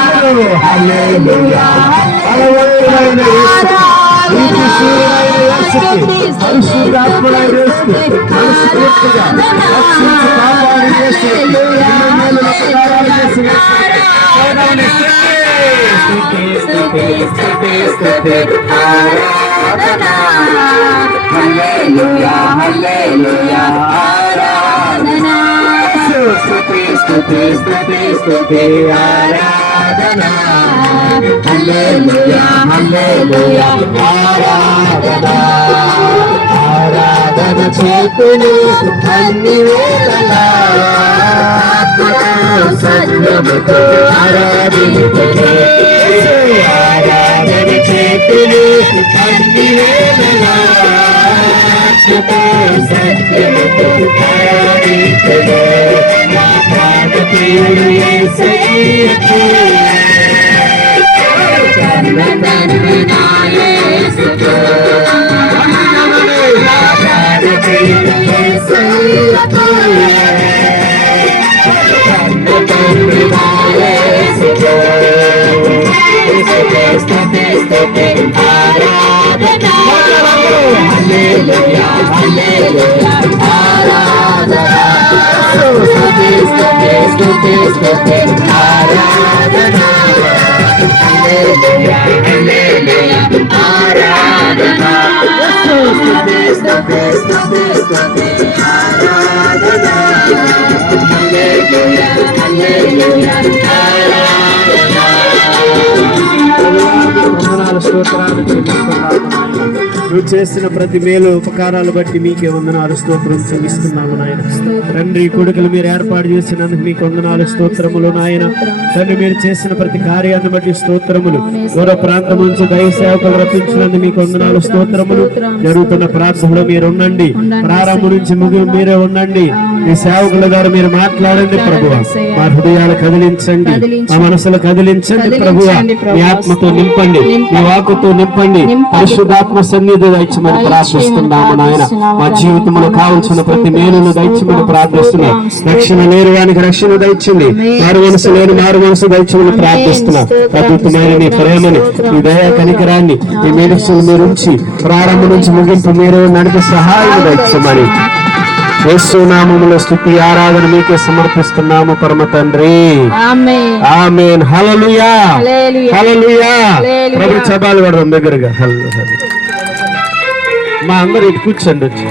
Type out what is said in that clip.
అందరూ హల్లెలూయా. బలవంతుడైన యేసుకి, నీతి శూరుడైన యేసుకి, పరిశుద్ధాత్ముడైన యేసుకి, మనస్ఫూర్తిగా రక్షించి కాపాడి యేసుకి, ఎన్నో మేలు ఉపకారాలు చేసిన యేసుకి స్తుతి, స్తుతి, స్తుతి, స్తుతి, ఆరాధన. హల్లెలూయా, హల్లెలూయా, ఆరాధన. స్తుతి, స్తుతి, స్తుతి, స్తుతి, ఆరాధన. హల్లెలూయా, హల్లెలూయా, ఆరాధన. ఆరాధన చేతులు అన్ని వేళలా సత్యముతో ఆరాధించునే. ఆరాధన చేతులు అన్ని వేళలా సత్యముతో ఆరాధించునే. నా ప్రాణప్రియుడు యేసయ్యకు తండ్రి నా యేసుకు. నా ప్రాణప్రియుడు యేసయ్యకు తండ్రి నా యేసుకు. స్తుతి, స్తుతి, ఆరాధన. హల్లెలూయా, హల్లెలూయా, ఆరాధన. స్తుతి, స్తుతి, స్తుతి, స్తుతి, ఆరాధన. హల్లెలూయా, హల్లెలూయా, ఆరాధన. స్తుతి, స్తుతి, స్తుతి, స్తుతి, ఆరాధన. హల్లెలూయా, హల్లెలూయా, ఆరాధన. వందనాలు, స్తోత్రాలు చెల్లిస్తున్నాము. నువ్వు చేసిన ప్రతి మేలు ఉపకారాలు బట్టి మీకే వందనాలు, స్తోత్రం చెల్లిస్తున్నాము నాయన. తండ్రి కొడుకులు మీరు ఏర్పాటు చేసినందుకు మీకు వందనాలు, స్తోత్రములు నాయన. తండ్రి మీరు చేసిన ప్రతి కార్యాన్ని బట్టి స్తోత్రములు. దూర ప్రాంతం నుంచి దైవ సేవకులు రప్పించినందుకు మీకు వందనాలు, స్తోత్రములు. జరుగుతున్న ప్రార్థనలో మీరు ఉండండి, ప్రారంభం నుంచి ముగి మీరే ఉండండి. మీ సేవకుల ద్వారా మీరు మాట్లాడండి ప్రభువా. మా హృదయాలు కదిలించండి, మా మనసులు కదిలించండి ప్రభువా. మీ ఆత్మతో నింపండి, మీ వాక్కుతో నింపండి. పరిశుద్ధాత్మ సన్నిధి దయచేయమని ప్రార్థిస్తున్నాము నాయన. మా జీవితంలో కావలసిన ప్రతి మేలును దయచేయమని ప్రార్థిస్తున్నాం. రక్షణ లేని వానికి రక్షణ దయచేయండి, మారు మనసు లేని మారు మనసు దయచేయమని ప్రార్థిస్తున్నాం. అద్భుతమైన మీ ప్రేమని, మీ దయా కనికరాన్ని, మీ మేలుసులు మీరు ఉంచి ప్రారంభం నుంచి ముగింపు మీరు నడిపే సహాయం దయచేయమని యేసు నామములో స్తుతి ఆరాధన మీకే సమర్పిస్తున్నాము పరమ తండ్రి. ఆమేన్. హల్లెలూయా, హల్లెలూయా. ప్రభు చపాలు పడదాం దగ్గరగా. మా అందరు ఇటు కూర్చోండి వచ్చి.